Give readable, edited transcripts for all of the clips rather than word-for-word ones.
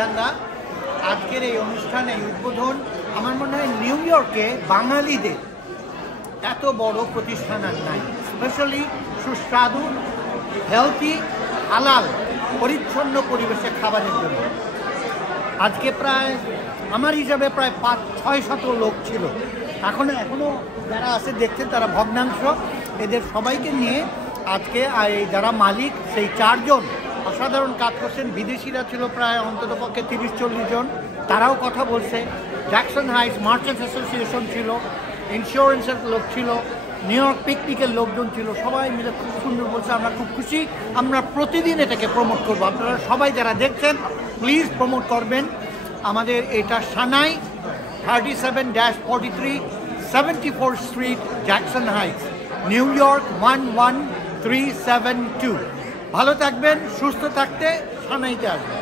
বিধানদা, আজকের এই অনুষ্ঠানে উদ্বোধন আমার মনে হয় নিউ ইয়র্কে বাঙালিদের এত বড় প্রতিষ্ঠান আর নাই, স্পেশালি সুস্বাদু হেলথি হালাল পরিচ্ছন্ন পরিবেশে খাবারের জন্য। আজকে প্রায় আমার হিসাবে প্রায় 500-600 লোক ছিল। এখনো যারা আছে দেখছেন তারা ভগ্নাংশ। এদের সবাইকে নিয়ে আজকে এই যারা মালিক সেই 4 জন অসাধারণ কাজ করছেন। বিদেশিরা ছিল প্রায় অন্ততপক্ষে 30-40 জন, তারাও কথা বলছে। জ্যাকসন হাইটস মার্চেন্টস অ্যাসোসিয়েশন ছিল, ইন্স্যুরেন্সের লোক ছিল, নিউ ইয়র্ক পিকনিকের লোকজন ছিল, সবাই মিলে খুব সুন্দর বলছে। আমরা খুব খুশি, আমরা প্রতিদিন এটাকে প্রমোট করবো। আপনারা সবাই যারা দেখছেন প্লিজ প্রমোট করবেন। আমাদের এটা সানাই 37-43 74th street, Jackson Heights, new York 11372। ভালো থাকবেন, সুস্থ থাকতে সানাইতে আসবেন।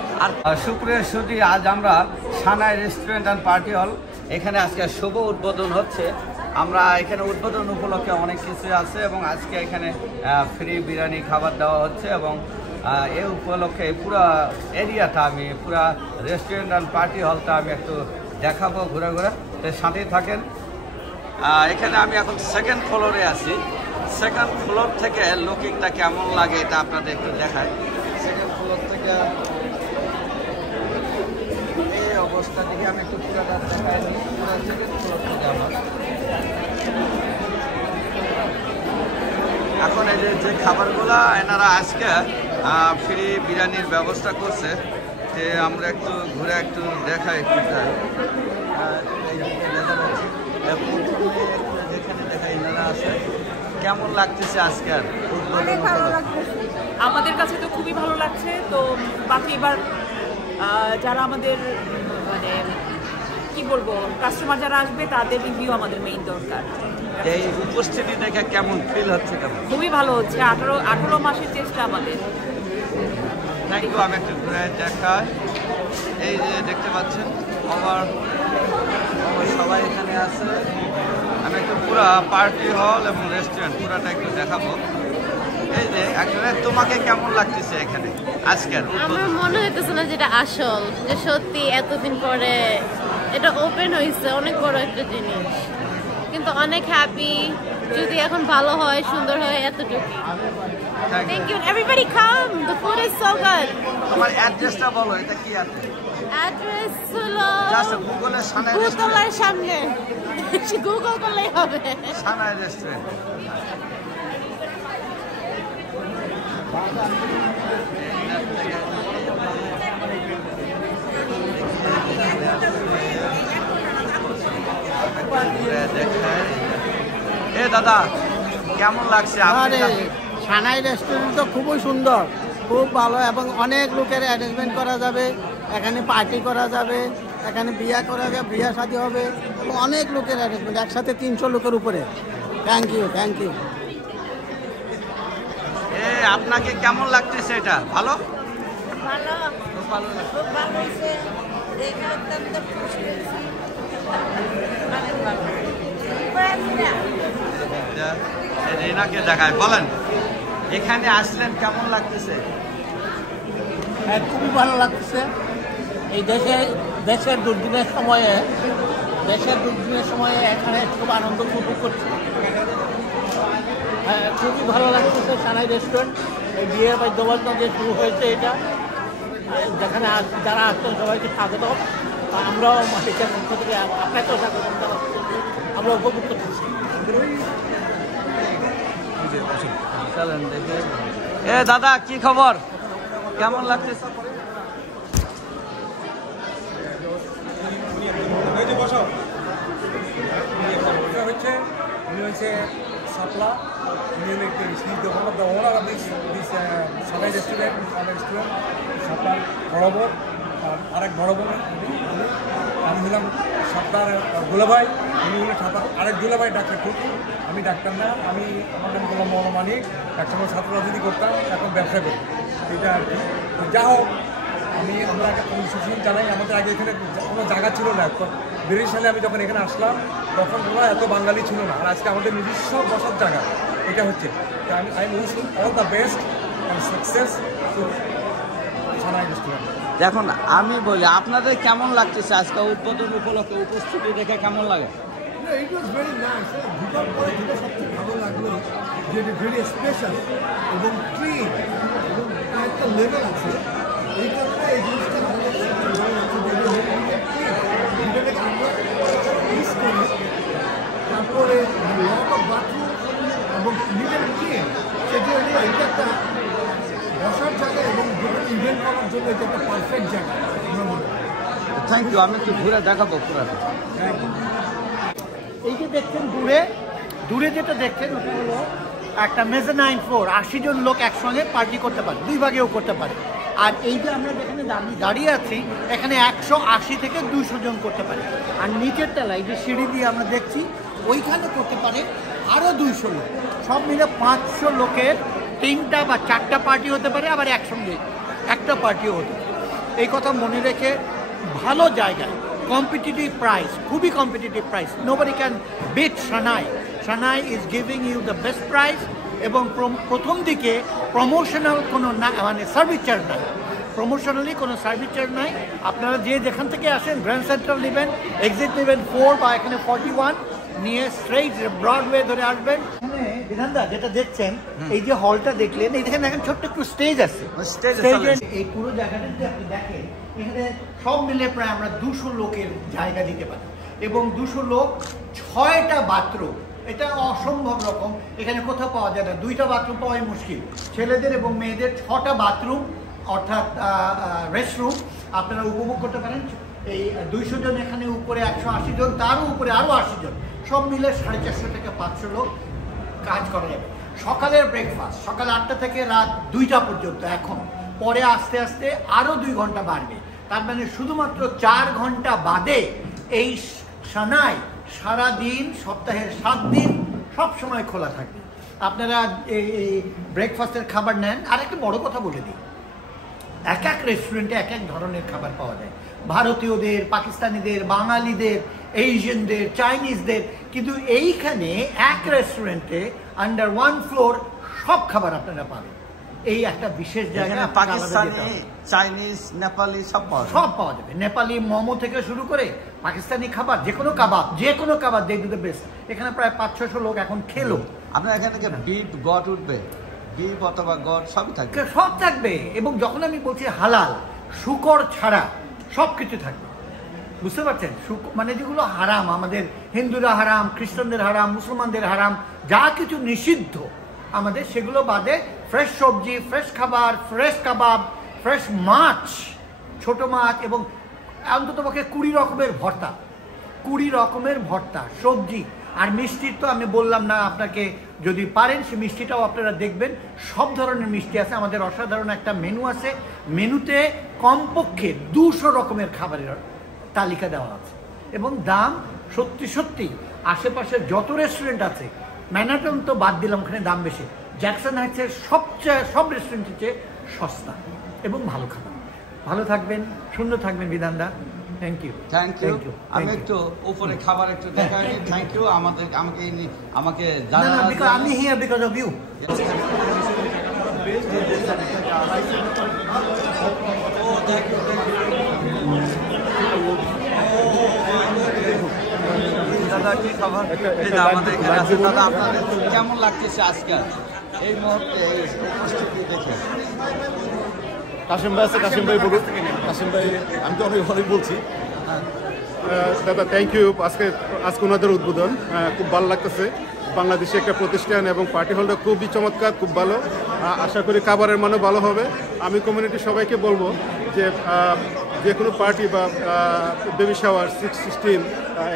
আর সুপ্রিয় সুধী, আজ আমরা সানাই রেস্টুরেন্ট অ্যান্ড পার্টি হল এখানে আজকে শুভ উদ্বোধন হচ্ছে। আমরা এখানে উদ্বোধন উপলক্ষে অনেক কিছু আছে এবং আজকে এখানে ফ্রি বিরিয়ানি খাবার দেওয়া হচ্ছে এবং এই উপলক্ষে পুরো এরিয়াটা আমি পুরা রেস্টুরেন্ট অ্যান্ড পার্টি হলটা আমি একটু দেখাবো ঘুরে ঘুরে, তো সাথেই থাকেন। এখানে আমি এখন 2nd ফ্লোরে আছি। 2nd ফ্লোর থেকে লুকিংটা কেমন লাগে এটা আপনাদের একটু দেখায়। 2nd ফ্লোর থেকে এই অবস্থা দেখে আমি একটু পুরাটা দেখাই নিই। পুরো 2nd ফ্লোর থেকে আমার এখন এই যে খাবারগুলা এনারা আজকে ফ্রি বিরিয়ানির ব্যবস্থা করছে, যে আমরা একটু ঘুরে একটু দেখাই একটু যেখানে দেখা এনারা আছে। কেমন লাগতেছে আজকে আর উদ্বোধন? আমাদের কাছে তো খুবই ভালো লাগছে। তো বাকি এবার যারা আমাদের মানে কি বলবো কাস্টমার যারা আসবে তাদের রিভিউ আমাদের মেইন দরকার। এই উপস্থিতি দেখে কেমন ফিল হচ্ছে? কেমন? খুবই ভালো হচ্ছে। 18 মাসের চেষ্টা আমাদের। আমি একটু ঘুরে দেখাই। এই যে দেখতে পাচ্ছেন আমার সবাই এখানে আছে। আমি একটু পুরা পার্টি হল এবং রেস্টুরেন্ট পুরাটা একটু দেখাবো। এই যে একজনের, তোমাকে কেমন লাগতেছে এখানে আজকের? আমার মনে হইতেছে না যেটা আসল, যে সত্যি এতদিন পরে এটা ওপেন হয়েছে, অনেক বড় একটা জিনিস। কিন্তু অনেক হ্যাপি, যদি এখন ভালো হয় সুন্দর হয় এতটুকু। Thank you everybody, come, the food is so good. তোমার অ্যাড্রেসটা বলো, এটা কি আছে? অ্যাড্রেস হলো জাস্ট গুগলের সানাই গুগলের সামনে গুগল করলেই হবে, সানাই রেস্টুরেন্ট। এ দাদা কেমন লাগছে? সানাই রেস্টুরেন্ট তো খুবই সুন্দর, খুব ভালো এবং অনেক লোকের অ্যারেঞ্জমেন্ট করা যাবে। এখানে পার্টি করা যাবে, এখানে বিয়া করা যাবে, বিয়া শাদী হবে এবং অনেক লোকের অ্যারেঞ্জমেন্ট, একসাথে 300 লোকের উপরে। Thank you, thank you. আপনাকে কেমন লাগতেছে এটা? ভালো, ভালো, খুব ভালো, খুব ভালো হয়েছে। দেখে অত্যন্ত খুশি হয়েছি, অনেক ভালো। রিনাকে দেখায়, বলেন এখানে আসলেন কেমন লাগতেছে? হ্যাঁ, খুবই ভালো লাগতেছে। এই দেশের দুর্দিনের সময়ে এখানে খুব আনন্দ উপভোগ করছি। হ্যাঁ, খুবই ভালো লাগতেছে। সানাই রেস্টুরেন্ট এই বিয়ের বাদ্যবাদন যে শুরু হয়েছে, এটা যেখানে যারা আসছেন সবাইকে স্বাগত। আমরাও এটার পক্ষ থেকে আপনাকেও স্বাগত জানাচ্ছি, আমরা উপভোগ করছি। দাদা কি খবর? কেমন লাগতেছে? Sapla, the owner of this Sanai restaurant, Sapla Borobar, Arak Borobar, আমি হলাম সর্দার দুলাভাই, উনি হলেন সর্দার আরেক দুলাভাই ডাক্তার খুব। আমি ডাক্তার না, আমি আমার নাম গোলাম মোহাম্মদ মানিক। একসময় ছাত্র রাজনীতি করতাম, এখন ব্যবসা করি, এটা আর কি। যা হোক, আমরা একটা কনস্টিটিউশন চালাই। আমাদের আগে এখানে কোনো জায়গা ছিল না। 20 সালে আমি যখন এখানে আসলাম তখন তোমরা এত বাঙালি ছিল না, আর আজকে আমাদের নিজস্ব বসার জায়গা এটা হচ্ছে। I wish all the best and success to Sanai restaurant. দেখুন আমি বলি আপনাদের কেমন লাগতেছে আজকে উদ্বোধন উপলক্ষে উপস্থিতি দেখে কেমন লাগে? It was very nice. দুটোর পরে যেটা সবচেয়ে ভালো লাগলো যে এটা ভেরি স্পেশাল এবং ক্লিন এবং একটা লেভেল আছে। এই কারণে এই জিনিসটা আমাদের সবচেয়ে ভালো লাগছে যে যেটাকে আমরা ইউজ করি। তারপরে লট অফ বাথরুম এবং লিটার ক্লিন সেটা এটা একটা বসার জায়গা এবং যেটা ইভেন্ট করার জন্য এটা একটা পারফেক্ট জায়গা। Thank you. আমি একটু ঘুরে দেখাবো পুরাটা। এই যে দেখছেন দূরে যেটা দেখছেন ওটা হলো একটা মেজানাইন ফ্লোর, 80 জন লোক একসঙ্গে পার্টি করতে পারে, 2 ভাগেও করতে পারে। আর এই যে আমরা যেখানে দাঁড়িয়ে আছি এখানে 180 থেকে 200 জন করতে পারে। আর নিচের তলায় যে সিঁড়ি দিয়ে আমরা দেখছি ওইখানে করতে পারে আরও 200 লোক। সব মিলে 500 লোকের 3টা বা 4টা পার্টি হতে পারে, আবার একসঙ্গে একটা পার্টিও হতে পারে। এই কথা মনে রেখে ভালো জায়গায় competitive price, খুবই competitive price. Nobody can beat Shanai. Shanai is giving you the best price এবং প্রথম দিকে প্রমোশনাল কোনো মানে সার্ভিস চার্জ নাই, প্রমোশনালি কোনো সার্ভিস চার্জ নাই। আপনারা যে যেখান থেকে আসেন গ্র্যান্ড সেন্ট্রাল নেবেন, এক্সিট নেবেন 4 বা এখানে 41 নিয়ে স্ট্রেইট ব্রডওয়ে ধরে আসবেন। এখানে বিধানদা যেটা দেখছেন এই যে হলটা দেখলেন, এই দেখেন এখন ছোট্ট একটু স্টেজ আছে। এই পুরো জায়গাটা যদি আপনি দেখেন এখানে সব মিলে প্রায় আমরা 200 লোকের জায়গা দিতে পারি এবং 200 লোক 6টা বাথরুম, এটা অসম্ভব রকম। এখানে কোথাও পাওয়া যায় না, 2টা বাথরুম পাওয়াই মুশকিল। ছেলেদের এবং মেয়েদের 6টা বাথরুম অর্থাৎ রেস্টরুম আপনারা উপভোগ করতে পারেন। এই 200 জন এখানে উপরে 180 জন, তারও উপরে আরও 80 জন, সব মিলে 450 থেকে 500 লোক কাজ করা যাবে। সকালের ব্রেকফাস্ট সকাল 8টা থেকে রাত 2টা পর্যন্ত, এখন পরে আস্তে আস্তে আরও 2 ঘন্টা বাড়বে। তার মানে শুধুমাত্র 4 ঘন্টা বাদে এই সানাই সারাদিন সপ্তাহের 7 দিন সব সময় খোলা থাকবে। আপনারা এই ব্রেকফাস্টের খাবার নেন। আর একটা বড় কথা বলে দিই, এক এক রেস্টুরেন্টে এক এক ধরনের খাবার পাওয়া যায়, ভারতীয়দের, পাকিস্তানিদের, বাঙালিদের, এশিয়ানদের, চাইনিজদের। কিন্তু এইখানে এক রেস্টুরেন্টে আন্ডার 1 ফ্লোর সব খাবার আপনারা পাবেন। এই একটা বিশেষ জায়গা, পাকিস্তানি, চাইনিজ, নেপালি সব পাওয়া যাবে। নেপালি মোমো থেকে শুরু করে পাকিস্তানি খাবার, যে কোনো কাবাব দে ডু দ্য বেস্ট। এখানে প্রায় 500-600 লোক এখন খেলো। আপনার এখান থেকে বিফ গট উঠবে, বিফ অথবা গট সবই থাকবে, সব থাকবে। এবং যখন আমি বলছি হালাল, শুকর ছাড়া সব কিছু থাকবে, বুঝতে পারছেন? মানে যেগুলো হারাম, আমাদের হিন্দুরা হারাম, খ্রিস্টানদের হারাম, মুসলমানদের হারাম, যা কিছু নিষিদ্ধ আমাদের সেগুলো বাদে ফ্রেশ সবজি, ফ্রেশ খাবার, ফ্রেশ কাবাব, ফ্রেশ মাছ, ছোট মাছ এবং অন্ততপক্ষে 20 রকমের ভর্তা, সবজি। আর মিষ্টির তো আমি বললাম না আপনাকে, যদি পারেন সে মিষ্টিটাও আপনারা দেখবেন। সব ধরনের মিষ্টি আছে, আমাদের অসাধারণ একটা মেনু আছে। মেনুতে কমপক্ষে 200 রকমের খাবারের তালিকা দেওয়া আছে এবং দাম সত্যি আশেপাশের যত রেস্টুরেন্ট আছে, ম্যানহাটন তো বাদ দিলাম, ওখানে দাম বেশি, জ্যাকসন হাইটসের সব রেস্টুরেন্টের চেয়ে সস্তা এবং ভালো খাবার। ভালো থাকবেন, সুন্দর থাকবেন বিধানদা। Thank you. আমি একটু উপরে খাবার একটু দেখাই। Thank you. আমাকে আমি হিয়ার বিকজ অফ ইউ। দাদা কি খবর? আমাদের এখানে আছে দাদা, আপনাদের কেমন লাগতেছে আজকে এই মুহূর্তে এই উপস্থিতি দেখে? কাশিম ভাই আছে, কাশিম ভাই বলুন। কাশিম ভাই, আমি তো অনেক বলছি। দাদা থ্যাংক ইউ। আজকে ওনাদের উদ্বোধন খুব ভালো লাগতেছে। বাংলাদেশে একটা প্রতিষ্ঠান এবং পার্টি হলটা খুবই চমৎকার, খুব ভালো। আশা করি খাবারের মানও ভালো হবে। আমি কমিউনিটির সবাইকে বলবো যে কোনো পার্টি বা বেবি শাওয়ার 6-16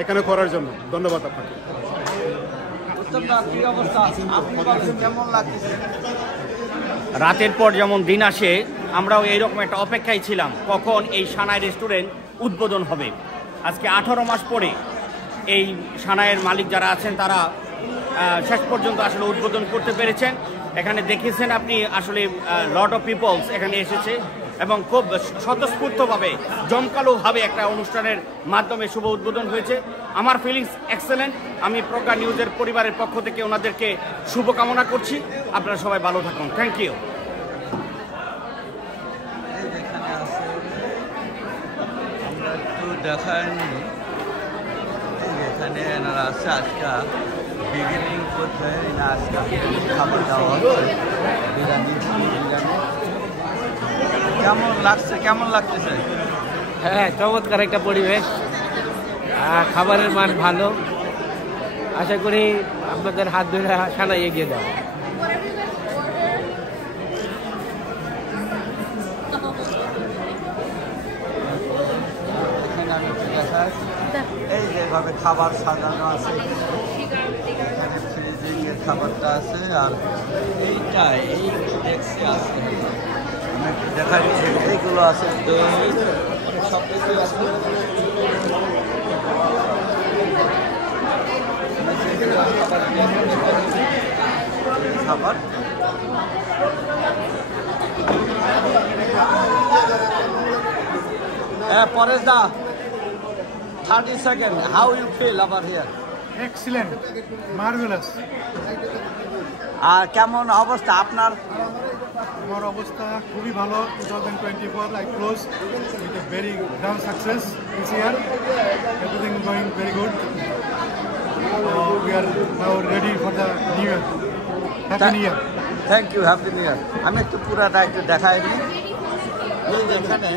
এখানে করার জন্য। ধন্যবাদ আপনাকে। রাতের পর যেমন দিন আসে, আমরাও এইরকম একটা অপেক্ষায় ছিলাম কখন এই সানাই রেস্টুরেন্ট উদ্বোধন হবে। আজকে 18 মাস পরে এই সানাইয়ের মালিক যারা আছেন তারা শেষ পর্যন্ত আসলে উদ্বোধন করতে পেরেছেন। এখানে দেখেছেন আপনি আসলে লট অফ পিপলস এখানে এসেছে এবং খুব স্বতঃস্ফূর্তভাবে জমকালোভাবে একটা অনুষ্ঠানের মাধ্যমে শুভ উদ্বোধন হয়েছে। আমার ফিলিংস এক্সেলেন্ট। আমি প্রজ্ঞা নিউজের পরিবারের পক্ষ থেকে ওনাদেরকে শুভকামনা করছি। আপনারা সবাই ভালো থাকুন। Thank you. দেখায়নি। এখানে এনারা আছে আজকে বিগিনিং করতে না আজকে খাবার দেওয়া হচ্ছে বিরিয়ানি। কেমন লাগতেছে? হ্যাঁ, চমৎকার একটা পরিবেশ, খাবারের মান ভালো। আশা করি আপনাদের হাত ধরে সানাই এগিয়ে দেওয়া। এখানে আমি দেখাই এই যেভাবে খাবার সাজানো আছে, এখানে ফ্রিজিং এর খাবারটা আছে, আর এইটা এই ডেস্কে আছে আমি একটু দেখাই। এইগুলো আছে দই, সব কিছু আছে। খাবার Paresh da, 30 seconds. How you feel about here? Excellent, marvelous. আর কেমন অবস্থা আপনার? আমার অবস্থা খুবই ভালো। 2024 I closed with a very grand success this year. Everything going very good. We are now ready for the new year. Happy New Year. Thank you, Happy New Year. আমি একটু পুরাটা একটু দেখাই দিই। এই যেখানে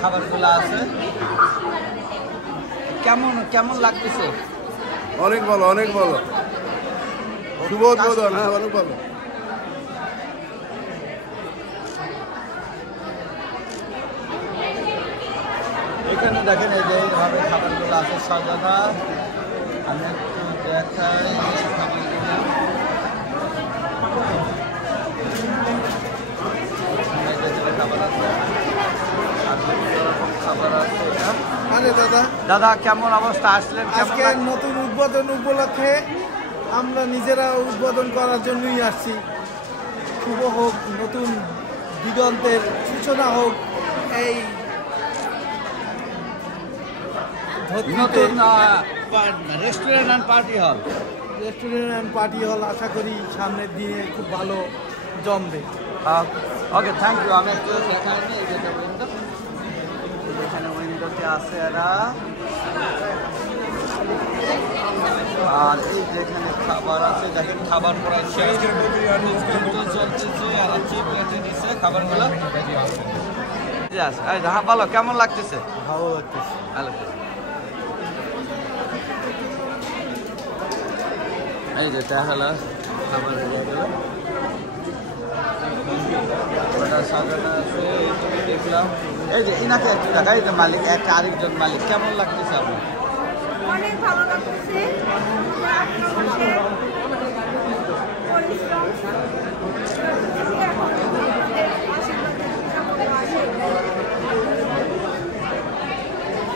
খাবারগুলো আছে, কেমন লাগতেছে? অনেক ভালো, অনেক ভালো। শুভ উদ্বোধন। হ্যাঁ, অনেক ভালো। এখানে দেখেন এই যে এইভাবে খাবারগুলো আছে সাজানো। আমি একটু দেখাই খাবার আছে, খাবার আছে। দাদা কেমন অবস্থা আসলেন? আজকে নতুন উদ্বোধন উপলক্ষে আমরা নিজেরা উদ্বোধন করার জন্যই আসছি। শুভ হোক, নতুন দিগন্তের সূচনা হোক। এই নতুন রেস্টুরেন্ট অ্যান্ড পার্টি হল আশা করি সামনের দিনে খুব ভালো জমবে। ওকে, থ্যাংক ইউ। আমি একটু দেখাইনি এই যে উইন্ডো, এখানে উইন্ডোতে আছে এরা। আর এই যেখানে খাবার আছে, দেখেন খাবার পড়াচ্ছে চলতেছে, আর প্লেটে দিচ্ছে খাবারগুলো। হ্যাঁ, ভালো। কেমন লাগতেছে? ভালো লাগতেছে। ভালো। এই যে হলো খাবার সাজানো আছে, দেখলাম। এই যে ইনাকে একটু দেখা, এই যে মালিক, একটা আরেকজন মালিক। কেমন লাগতেছে আপনার? অনেক ভালো লাগতেছে।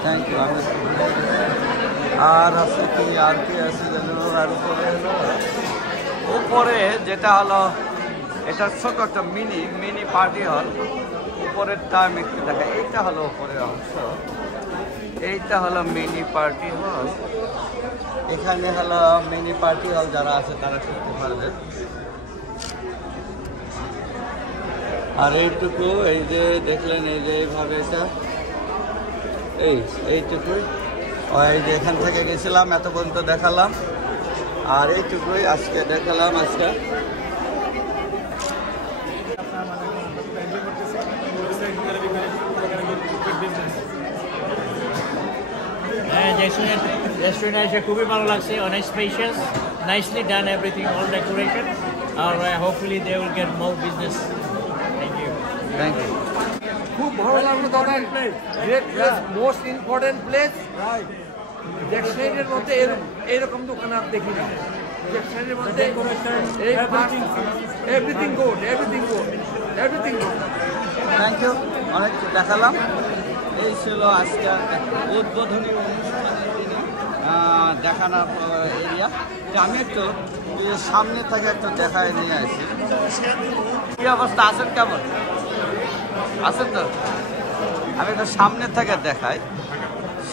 Thank you. আর আছে কি, আর কি আছে যেন? আর উপরে যেটা হলো, এটা ছোট একটা মিনি পার্টি হল। উপরের টাইম একটু দেখা, এইটা হলো উপরের অংশ, এইটা হলো মিনি পার্টি হল। এখানে হলো মিনি পার্টি হল, যারা আছে তারা করতে পারবে। আর এইটুকু, এই যে দেখলেন, এই যে এইভাবে এটা এইটুকুই। এই যে এখান থেকে গেছিলাম, এত পর্যন্ত দেখালাম। আর এইটুকুই আজকে দেখালাম। আজকে রেস্টুরেন্ট এসে খুবই ভালো লাগছে, অনেক spacious, nicely done everything, all decoration, আর hopefully they will get more business. Thank you. খুব ভালো লাগলো দাদা। Great place, most important place. জ্যাকসনের মধ্যে এরকম দোকান আর দেখিনি। জ্যাকসনের মধ্যে এভরিথিং গুড। Thank you. অনেক দেখালাম। এই ছিল আজকে উদ্বোধনী অনুষ্ঠানের দিনে দেখানোর এরিয়া। আমি একটু সামনে থেকে একটু দেখায় নিয়ে আসি। কি অবস্থা, আছেন কেমন আছেন? তো আমি একটু সামনে থেকে দেখাই,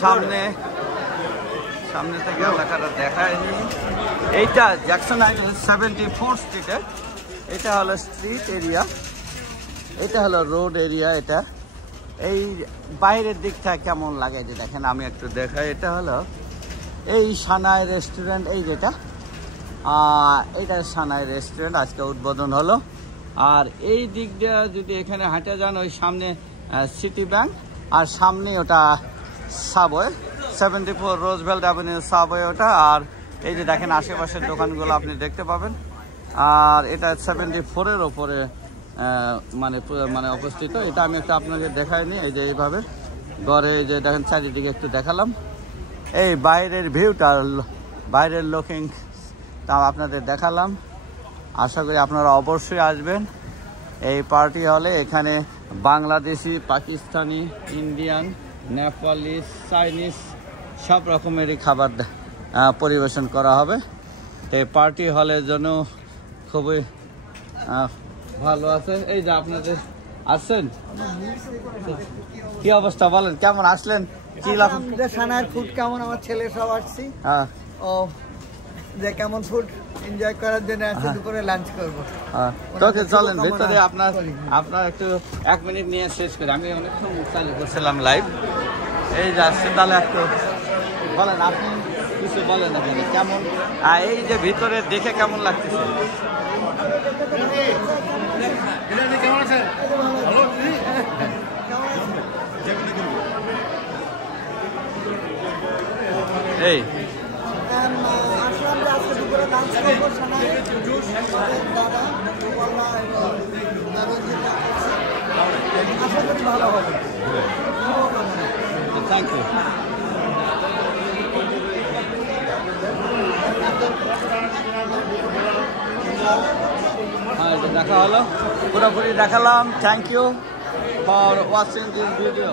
সামনে থেকে এলাকাটা দেখায়নি। এইটা জ্যাকসন হাইটস 74 স্ট্রিটে, এটা হলো স্ট্রিট এরিয়া, এটা হলো রোড এরিয়া। এটা এই বাইরের দিকটা কেমন লাগে যে দেখেন, আমি একটু দেখাই। এটা হলো এই সানাই রেস্টুরেন্ট, এই যেটা এইটা সানাই রেস্টুরেন্ট আজকে উদ্বোধন হলো। আর এই দিক দিয়ে যদি এখানে হাঁটে যান, ওই সামনে সিটি ব্যাংক, আর সামনে ওটা সাবওয়ে 74 রোজভেল্ট অ্যাভিনিউ সাবওয়ে ওটা। আর এই যে দেখেন আশেপাশের দোকানগুলো আপনি দেখতে পাবেন। আর এটা 74-এর ওপরে মানে অবস্থিত। এটা আমি একটু আপনাকে দেখাইনি, এই যে এইভাবে ঘরে যে দেখেন চারিদিকে একটু দেখালাম। এই বাইরের ভিউটা, বাইরের লুকিং তা আপনাদের দেখালাম। আশা করি আপনারা অবশ্যই আসবেন এই পার্টি হলে। এখানে বাংলাদেশি, পাকিস্তানি, ইন্ডিয়ান, নেপালি, চাইনিজ সব রকমেরই খাবার পরিবেশন করা হবে। এই পার্টি হলের জন্য খুবই ভালো আছে। এই যে আপনাদের আসছেন, কি অবস্থা বলেন, কেমন আসলেন, কি লাগলো? সানাইয়ের ফুড কেমন, আমার ছেলে সব আসছি। হ্যাঁ, ও যে কেমন ফুড এনজয় করার জন্য আজকে দুপুরে লাঞ্চ করবো। তোকে চলেন ভিতরে, আপনার একটু 1 মিনিট নিয়ে শেষ করি। আমি অনেকক্ষণ চালু করছিলাম লাইভ। এই যে আসছেন, তাহলে একটু বলেন, আপনি কিছু বলেন এখানে কেমন, এই যে ভিতরে দেখে কেমন লাগতেছে? এই আসলাম যে আজকে দুপুরে লাঞ্চ করবো সানাইয়ে দাদা আশা করি ভালো হবে। Thank you. হ্যাঁ, দেখা হলো, পুরোপুরি দেখালাম। Thank you for watching this video.